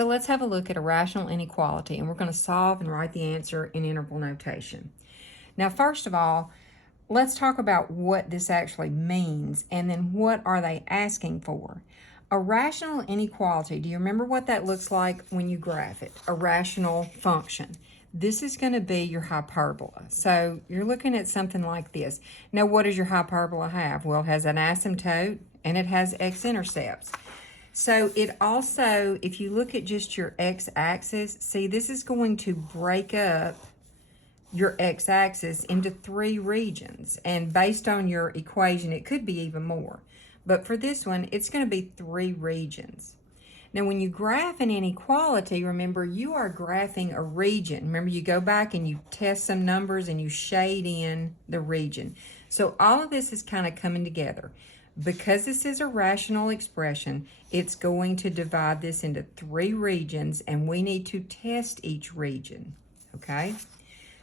So let's have a look at a rational inequality, and we're going to solve and write the answer in interval notation. Now, first of all, let's talk about what this actually means, and then what are they asking for. A rational inequality, do you remember what that looks like when you graph it? A rational function. This is going to be your hyperbola. So you're looking at something like this. Now, what does your hyperbola have? Well, it has an asymptote, and it has x-intercepts. So it also, if you look at just your x-axis, see, this is going to break up your x-axis into 3 regions. And based on your equation, it could be even more. But for this one, it's going to be 3 regions. Now, when you graph an inequality, remember, you are graphing a region. Remember, you go back and you test some numbers and you shade in the region. So all of this is kind of coming together. Because this is a rational expression, it's going to divide this into 3 regions, and we need to test each region, okay?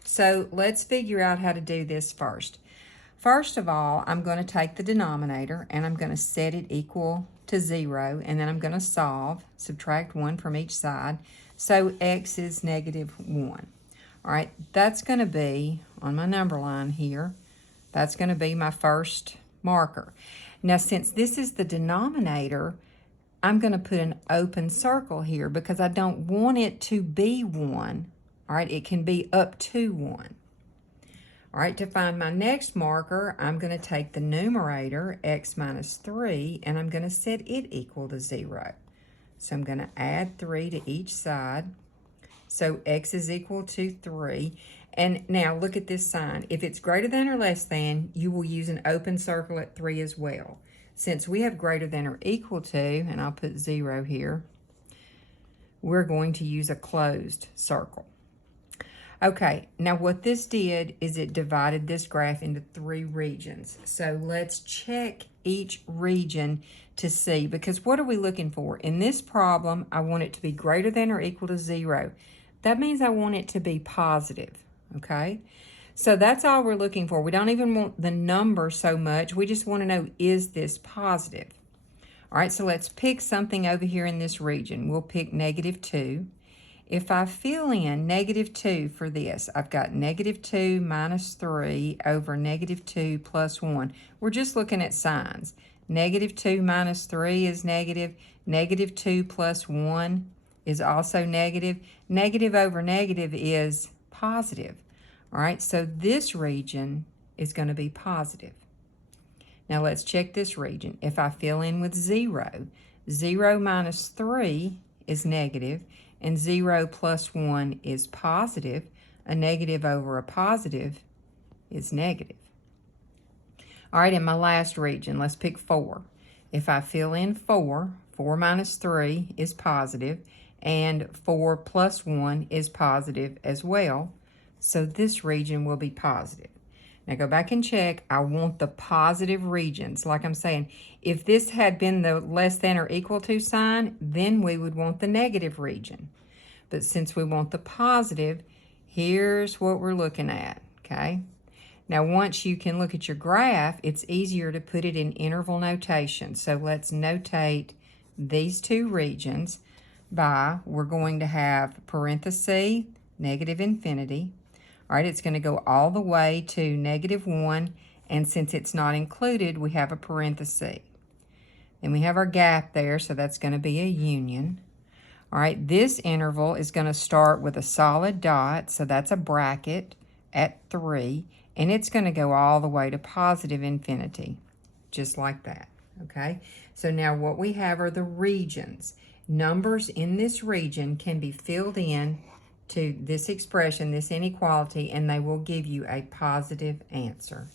So let's figure out how to do this first. First of all, I'm going to take the denominator, and I'm going to set it equal to 0, and then I'm going to solve, subtract 1 from each side. So x is -1. All right, that's going to be, on my number line here, that's going to be my first marker. Now, since this is the denominator, I'm going to put an open circle here because I don't want it to be 1. All right, it can be up to 1. All right, to find my next marker, I'm going to take the numerator, x minus 3, and I'm going to set it equal to 0. So I'm going to add 3 to each side. So x is equal to 3. And now look at this sign. If it's greater than or less than, you will use an open circle at 3 as well. Since we have greater than or equal to, and I'll put 0 here, we're going to use a closed circle. Okay, now what this did is it divided this graph into 3 regions. So let's check each region to see, because what are we looking for? In this problem, I want it to be greater than or equal to 0. That means I want it to be positive, okay? So that's all we're looking for. We don't even want the number so much. We just want to know, is this positive? All right, so let's pick something over here in this region. We'll pick -2. If I fill in -2 for this, I've got -2 minus 3 over -2 plus 1. We're just looking at signs. -2 minus 3 is negative. -2 plus 1 is also negative. Negative over negative is positive. All right, so this region is going to be positive. Now let's check this region. If I fill in with 0, 0 minus 3 is negative, and 0 plus 1 is positive. A negative over a positive is negative. All right, in my last region, let's pick 4. If I fill in 4, 4 minus 3 is positive, and 4 plus 1 is positive as well. So this region will be positive. Now go back and check. I want the positive regions. Like I'm saying, if this had been the less than or equal to sign, then we would want the negative region. But since we want the positive, here's what we're looking at, okay? Now once you can look at your graph, it's easier to put it in interval notation. So let's notate these 2 regions by, we're going to have parenthesis, negative infinity. All right, it's going to go all the way to -1, and since it's not included, we have a parenthesis. Then we have our gap there, so that's going to be a union. All right, this interval is going to start with a solid dot, so that's a bracket at 3, and it's going to go all the way to positive infinity, just like that, okay? So now what we have are the regions. Numbers in this region can be filled in to this expression, this inequality, and they will give you a positive answer.